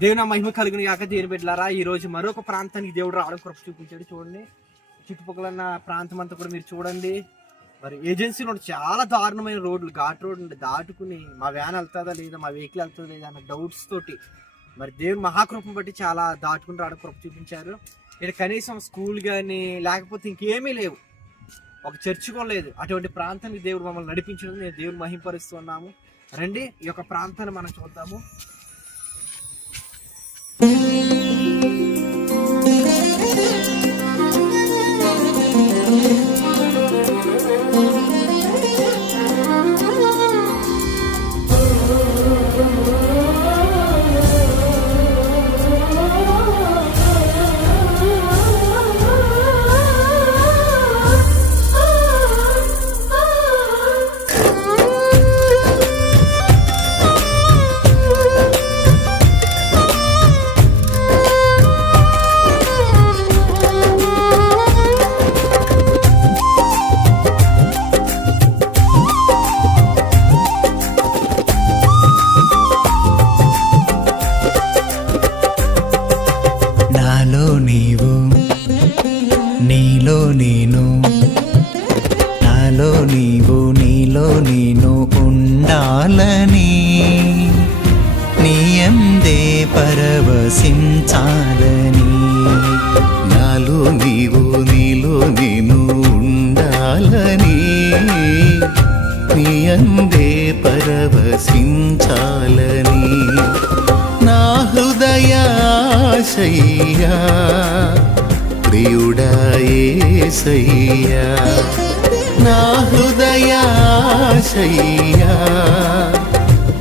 దేవుని మహిమ కలుగును గాక. దేవుని బిడ్డలారా, ఈ రోజు మరొక ప్రాంతానికి దేవుడు రావడం కృప చూపించాడు. చూడండి, చుట్టుపక్కల ఉన్న ప్రాంతం అంతా కూడా మీరు చూడండి. మరి ఏజెన్సీలో చాలా దారుణమైన రోడ్లు, ఘాట్ రోడ్లు దాటుకుని మా వ్యాన్ వెళ్తుందా లేదా, మా వెహికల్ వెళ్తుందా లేదా అన్న డౌట్స్ తోటి మరి దేవుని మహాకృపను బట్టి చాలా దాటుకుని రావడం కృప చూపించారు. ఇక్కడ కనీసం స్కూల్ కానీ లేకపోతే ఇంకేమీ లేవు, ఒక చర్చ్ కూడా లేదు. అటువంటి ప్రాంతానికి దేవుడు మమ్మల్ని నడిపించడం నేను దేవుని మహింపరుస్తున్నాము. రండి, ఈ యొక్క ప్రాంతాన్ని మనం చూద్దాము. నీలో నేను, నాలో నీవు, నీలో నేను ఉండాలని, నీయందే పరవశించాలని. నాలో నీవు, నీలో నేను ఉండాలని, నీయందే పరవశించాలని. నా హృదయాశయ్యా ప్రియుడా యేసయ్యా, నా హృదయాశయ్యా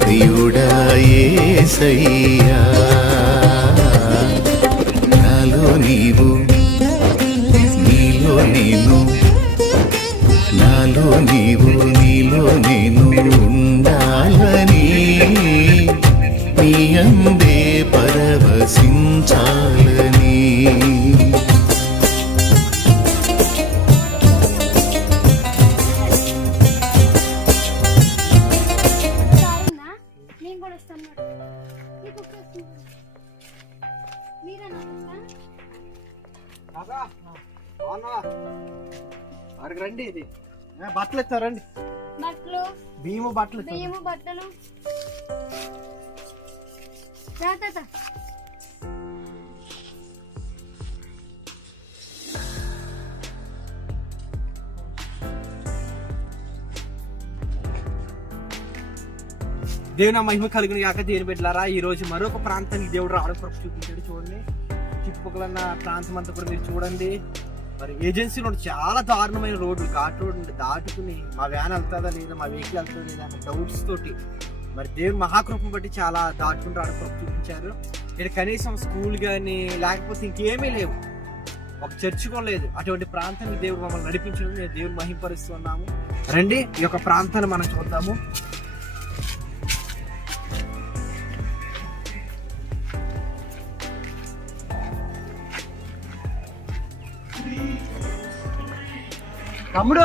ప్రియుడా యేసయ్యా. నాలో నీవు, నీలో నేను, నాలో నీవు, నీలో నేను ఉండాలని, నీయందే పరవశించాలని. రండి, ఇది బట్టలు ఇస్తారండి, బట్టలు బియ్యము బట్టలు బట్టలు. దేవుని మహిమ కలుగును గాక. దేవుని బిడ్డలారా, ఈ రోజు మరొక ప్రాంతానికి దేవుడు రావడం కృప చూపించాడు. చూడండి, చుట్టుపక్కల ఉన్న ప్రాంతం అంతా కూడా మీరు చూడండి. మరి ఏజెన్సీలో చాలా దారుణమైన రోడ్లు, ఘాట్ రోడ్లు దాటుకుని మా వ్యాన్ వెళ్తుందా లేదా, మా వెహికల్ వెళ్తుందా లేదా అన్న డౌట్స్ తోటి మరి దేవుని మహాకృపను బట్టి చాలా దాటుకుని రావడం కృప చూపించారు. ఇక్కడ కనీసం స్కూల్ కానీ లేకపోతే ఇంకేమీ లేవు, ఒక చర్చ్ కూడా లేదు. అటువంటి ప్రాంతానికి దేవుడు మమ్మల్ని నడిపించడం నేను దేవుని మహింపరుస్తున్నాము. రండి, ఈ యొక్క ప్రాంతాన్ని మనం చూద్దాము. తమ్ముడు,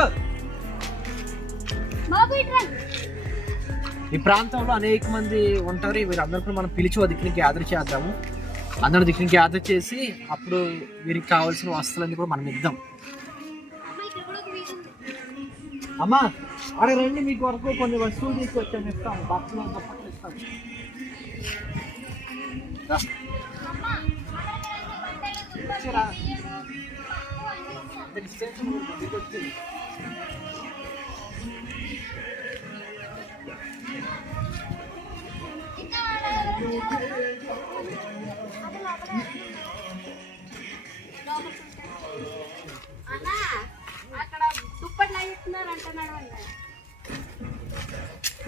ఈ ప్రాంతంలో అనేక మంది ఉంటారు. వీరందరికీ మనం పిలిచి దిక్కుని గ్యాదర్ చేద్దాము. అందరూ దిక్కుని గ్యాదర్ చేసి అప్పుడు వీరికి కావాల్సిన వస్తువులన్నీ కూడా మనం ఇద్దాం. అమ్మా, అక్కడ రండి, మీకు వరకు కొన్ని వస్తువులు తీసుకొచ్చాము, ఇస్తాము. బట్టలు దుప్పట్లు ఇస్తాము.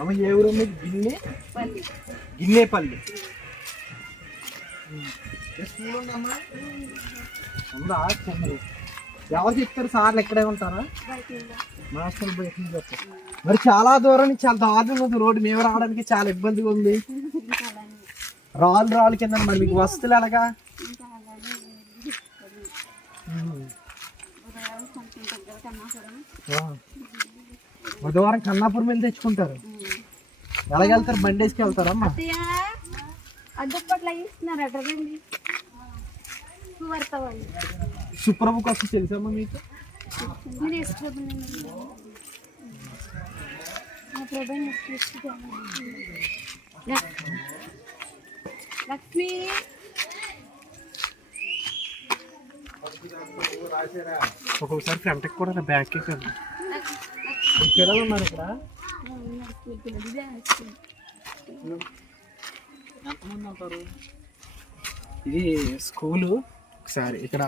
అమ్మ, ఏ ఊరు? గిన్నెపల్లి. ఎవరు చెప్తారు? సార్లు ఎక్కడే ఉంటారా? మాస్టర్లు బయట నుంచి వస్తారు. మరి చాలా దూరం నుంచి, చాలా దారుణంగా ఉంది రోడ్డు. మేము రావడానికి చాలా ఇబ్బందిగా ఉంది. రాళ్ళు కింద. మరి మీకు వస్తువులు ఎలాగా? బుధవారం కన్నాపురం వెళ్ళి తెచ్చుకుంటారు. ఎలాగెళ్తారు? బండి వేసుకు వెళ్తారమ్మా? అట్లా ఇస్తున్నారట రండి పడతావాలి సుప్రభు కోసం తెలుసమ్మా మీకు? మీరు వేసుకోండి లక్ష్మి ఒక్కొక్కసారి ఫ్రంట్కి కూడా బ్యాక్కి కదా పిల్లలు ఉన్నారు ఇక్కడ. ఎంతమంది ఉంటారు? ఇది స్కూలు. ఒకసారి ఇక్కడ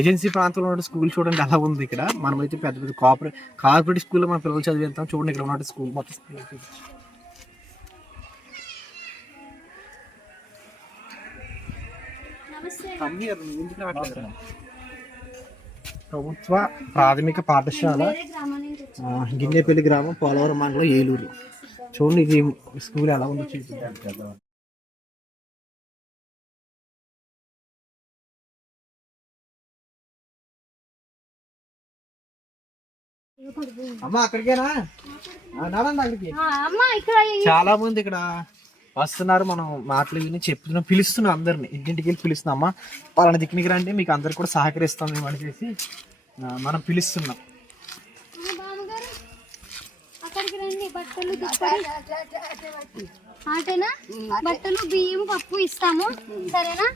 ఏజెన్సీ ప్రాంతంలో ఉన్న స్కూల్ చూడండి ఎలా ఉంది. ఇక్కడ మనమైతే పెద్ద పెద్ద కార్పొరేట్ స్కూల్లో మన పిల్లలు చదివేస్తాం. చూడండి ఇక్కడ ఉన్న స్కూల్ మొత్తం ప్రభుత్వ ప్రాథమిక పాఠశాల గిన్నెపల్లి గ్రామం, పోలవరం మండలం, ఏలూరు. చూడండి ఇది స్కూల్ ఎలా ఉందో చూపించాలి. అమ్మా అక్కడికేనా? నాడండి అక్కడికి. చాలా మంది ఇక్కడ వస్తున్నారు. మనం మాటలు విని చెప్తున్నాం, పిలుస్తున్నాం అందరిని. ఇంటింటికి వెళ్ళి పిలుస్తున్నాం. అమ్మా వాళ్ళని దిక్కునికి రండి, మీకు అందరు కూడా సహకరిస్తాం మేము అని చేసి మనం పిలుస్తున్నాం. అక్కడికి రండి. బట్టలు ఆటేనా? బట్టలు బియ్యం పప్పు ఇస్తాము, సరేనా?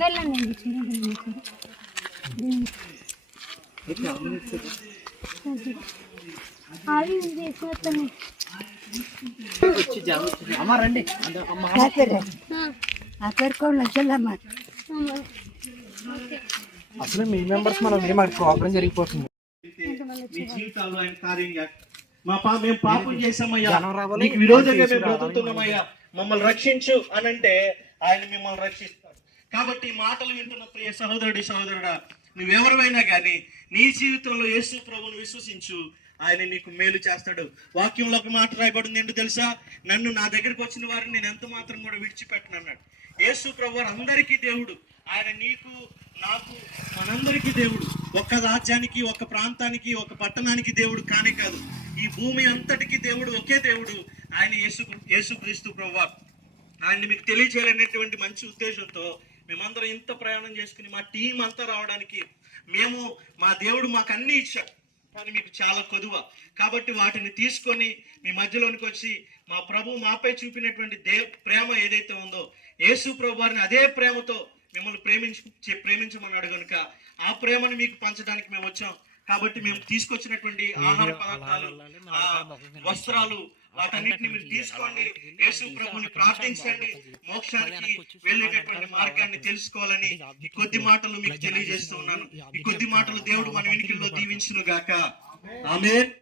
వెళ్ళండి. అవి చేసినట్టు అమ్మా రండి. అసలు మీ మెంబర్స్ మనం మాకు ప్రోగ్రామ్ జరిగిపోతుంది. మీ జీవితాల్లో ఆయన కార్యం మేము పాపం చేసామయ్యా, నీకు విరోధంగా మేము బ్రతుకుతున్నామయ్యా, మమ్మల్ని రక్షించు అనంటే ఆయన మిమ్మల్ని రక్షిస్తాడు. కాబట్టి ఈ మాటలు వింటున్న ప్రియ సహోదరుడా, నువ్వెవరైనా కానీ నీ జీవితంలో యేసు ప్రభువును విశ్వసించు, ఆయన నీకు మేలు చేస్తాడు. వాక్యంలో ఒక మాట రాయబడింది ఏంటో తెలుసా? నన్ను నా దగ్గరికి వచ్చిన వారిని నేను ఎంత మాత్రం కూడా విడిచిపెట్టను అన్నాడు. యేసు ప్రభువు అందరికీ దేవుడు. ఆయన నీకు నాకు మనందరికీ దేవుడు. ఒక్క రాజ్యానికి, ఒక ప్రాంతానికి, ఒక పట్టణానికి దేవుడు కానే కాదు. ఈ భూమి అంతటికి దేవుడు ఒకే దేవుడు, ఆయన యేసుక్రీస్తు ప్రభువు. ఆయన్ని మీకు తెలియజేయాలనేటువంటి మంచి ఉద్దేశంతో మేమందరం ఇంత ప్రయాణం చేసుకుని మా టీం అంతా రావడానికి మా దేవుడు మాకు అన్ని ఇచ్చాడు, కానీ మీకు చాలా కొదువ. కాబట్టి వాటిని తీసుకొని మీ మధ్యలోనికి వచ్చి మా ప్రభు మాపై చూపినటువంటి ప్రేమ ఏదైతే ఉందో, యేసు ప్రభు వారిని అదే ప్రేమతో మిమ్మల్ని ప్రేమించమన్నాడు కనుక ఆ ప్రేమను మీకు పంచడానికి మేము వచ్చాం. కాబట్టి మేము తీసుకొచ్చినటువంటి ఆహార పదార్థాలు, వస్త్రాలు, వాటన్నిటిని మీరు తీసుకోండి. యేసు ప్రభుని ప్రార్థించండి. మోక్షానికి వెళ్ళేటటువంటి మార్గాన్ని తెలుసుకోవాలని ఈ కొద్ది మాటలు మీకు తెలియజేస్తూ ఉన్నాను. ఈ కొద్ది మాటలు దేవుడు మన వెనుకల్లో దీవించును గాక. ఆమేన్.